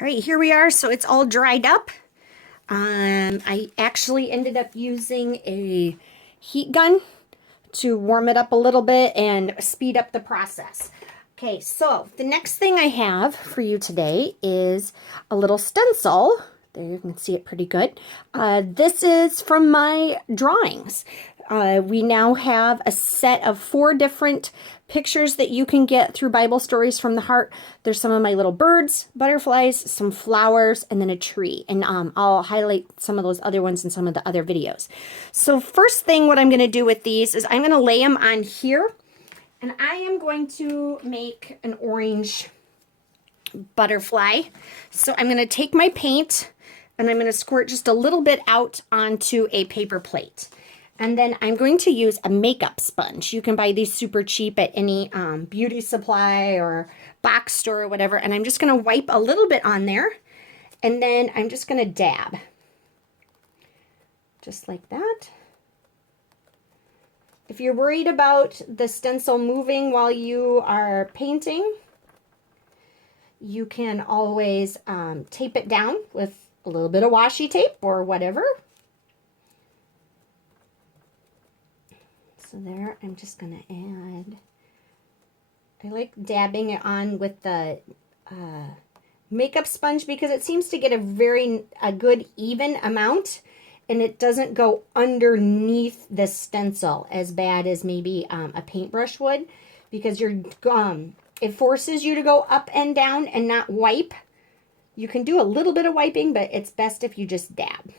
All right, here we are. So it's all dried up. I actually ended up using a heat gun to warm it up a little bit and speed up the process. Okay, so the next thing I have for you today is a little stencil. There, you can see it pretty good. This is from my drawings. We now have a set of 4 different pictures that you can get through Bible Stories from the Heart. There's some of my little birds, butterflies, some flowers, and then a tree. And I'll highlight some of those other ones in some of the other videos. So first thing, what I'm going to do with these is I'm going to lay them on here. And I am going to make an orange butterfly. So I'm going to take my paint and I'm going to squirt just a little bit out onto a paper plate. And then I'm going to use a makeup sponge. You can buy these super cheap at any beauty supply or box store or whatever. And I'm just going to wipe a little bit on there. And then I'm just going to dab. Just like that. If you're worried about the stencil moving while you are painting, you can always tape it down with a little bit of washi tape or whatever. So there, I'm just going to add, I like dabbing it on with the makeup sponge because it seems to get a good even amount and it doesn't go underneath the stencil as bad as maybe a paintbrush would, because it forces you to go up and down and not wipe. You can do a little bit of wiping, but it's best if you just dab.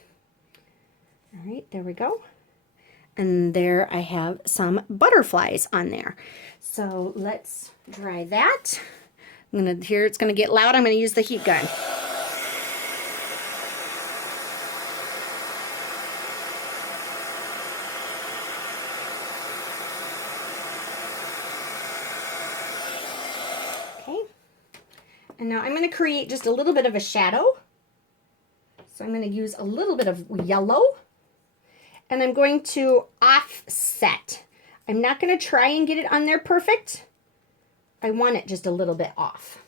All right, there we go. And there I have some butterflies on there. So let's dry that. Here it's gonna get loud. I'm gonna use the heat gun. Okay. And now I'm gonna create just a little bit of a shadow. So I'm gonna use a little bit of yellow. And I'm going to offset. I'm not going to try and get it on there perfect. I want it just a little bit off.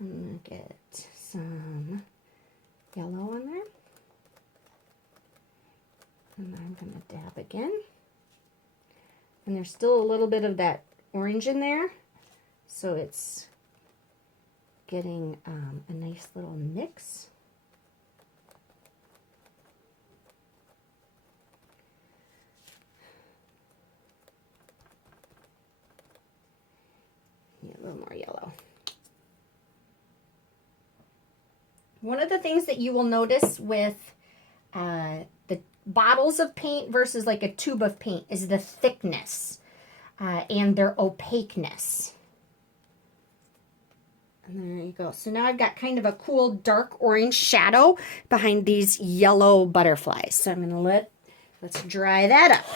I'm going to get some yellow on there. And I'm going to dab again. And there's still a little bit of that orange in there. So it's getting a nice little mix. A little more yellow. One of the things that you will notice with the bottles of paint versus like a tube of paint is the thickness and their opaqueness. And there you go. So now I've got kind of a cool dark orange shadow behind these yellow butterflies. So I'm going to let's dry that up.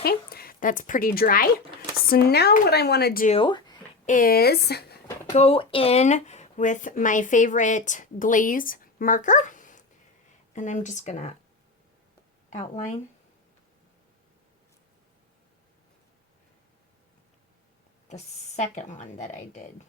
Okay, that's pretty dry. So now what I want to do is go in with my favorite glaze marker. And I'm just going to outline. The second one that I did.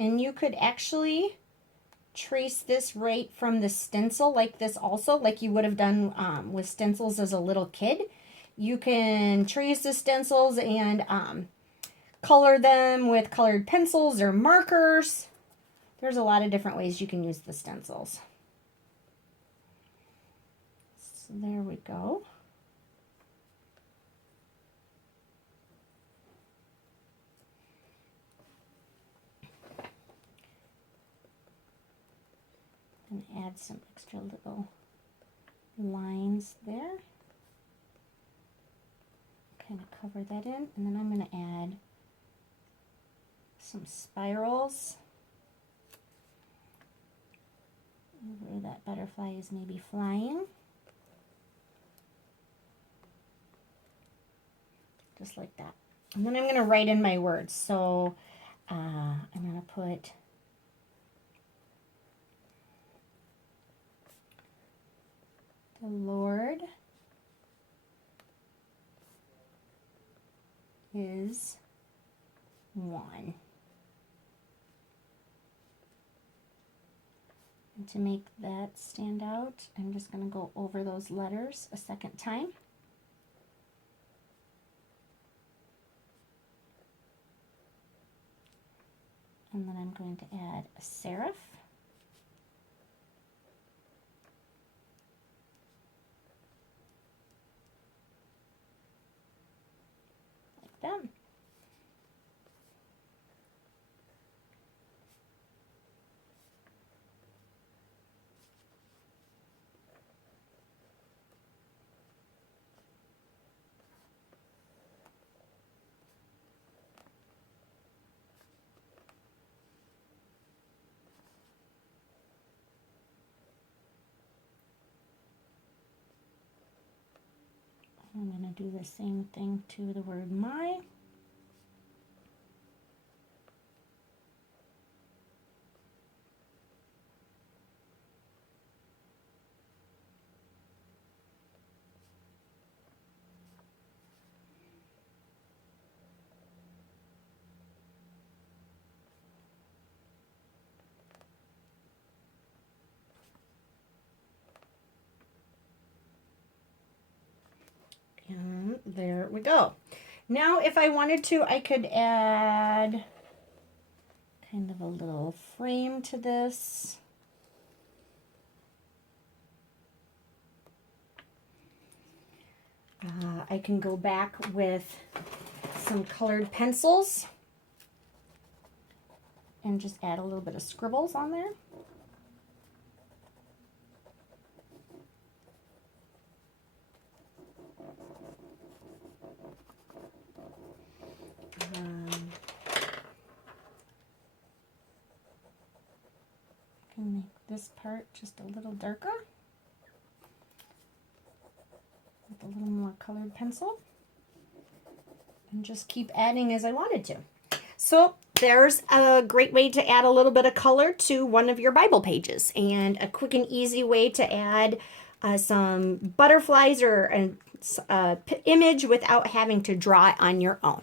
And you could actually trace this right from the stencil like this also, like you would have done with stencils as a little kid. You can trace the stencils and color them with colored pencils or markers. There's a lot of different ways you can use the stencils. So there we go. And add some extra little lines there. Kind of cover that in, and then I'm going to add some spirals where that butterfly is maybe flying. Just like that. And then I'm going to write in my words. So I'm going to put the Lord is one. And to make that stand out, I'm just going to go over those letters a second time. And then I'm going to add a serif. Like that. I'm going to do the same thing to the word my. And there we go. Now if I wanted to, I could add kind of a little frame to this. I can go back with some colored pencils and just add a little bit of scribbles on there. I can make this part just a little darker with a little more colored pencil, and just keep adding as I wanted to. So there's a great way to add a little bit of color to one of your Bible pages, and a quick and easy way to add some butterflies or an image without having to draw it on your own.